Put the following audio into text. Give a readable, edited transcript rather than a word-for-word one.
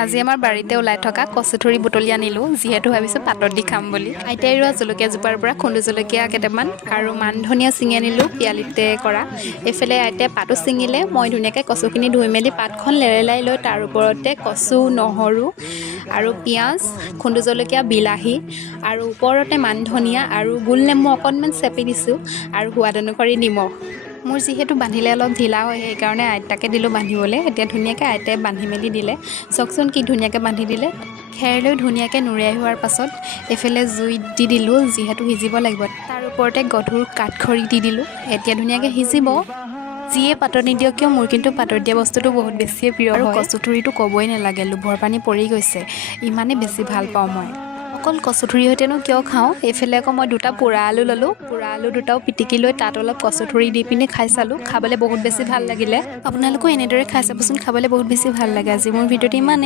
আজি আমাৰ বাৰীতে ওলাই থকা কচুথুৰি বুটলি আনিলোঁ, যিহেতু ভাবিছোঁ পাতত দি খাম বুলি। আইতাই ৰোৱা জলকীয়া জোপাৰ পৰা খুন্দু জলকীয়া কেইটামান আৰু মান ধনিয়া ছিঙি আনিলোঁ পিয়ালিতে কৰা। এইফালে আইতাই পাতো ছিঙিলে, মই ধুনীয়াকৈ কচুখিনি ধুই মেলি পাতখন লেৰেলাই লৈ তাৰ ওপৰতে কচু, নহৰু আৰু পিঁয়াজ, খুন্দু জলকীয়া, বিলাহী আৰু ওপৰতে মান ধনিয়া আৰু গোল নেমু অকণমান চেপি দিছোঁ আৰু সোৱাদ অনুসৰি নিমখ। মোৰ যিহেতু বান্ধিলে অলপ ঢিলা হয়, সেইকাৰণে আইতাকে দিলোঁ বান্ধিবলৈ। এতিয়া ধুনীয়াকৈ আইতাই বান্ধি মেলি দিলে। চাওকচোন কি ধুনীয়াকৈ বান্ধি দিলে। খেৰ লৈ ধুনীয়াকৈ নুৰিয়াই হোৱাৰ পাছত এইফালে জুইত দি দিলোঁ, যিহেতু সিজিব লাগিব। তাৰ ওপৰতে গধুৰ কাঠখৰি দি দিলোঁ। এতিয়া ধুনীয়াকৈ সিজিব। যিয়ে পাতত নিদিয়ক কিয়, মোৰ কিন্তু পাতত দিয়া বস্তুটো বহুত বেছিয়ে প্ৰিয় আৰু কচুথুৰিটো ক'বই নালাগে, লোভৰ পানী পৰি গৈছে, ইমানেই বেছি ভাল পাওঁ মই। অকল কচুথুৰিৰ সৈতেনো কিয় খাওঁ, এইফালে আকৌ মই দুটা পোৰা আলু ল'লোঁ। পোৰা আলু দুটাও পিটিকি লৈ তাত অলপ কচুথুৰি দি পিনি খাই চালোঁ, খাবলৈ বহুত বেছি ভাল লাগিলে। আপোনালোকেও এনেদৰে খাই চাবচোন, খাবলৈ বহুত বেছি ভাল লাগে। আজি মোৰ ভিডিঅ'টো ইমানেই।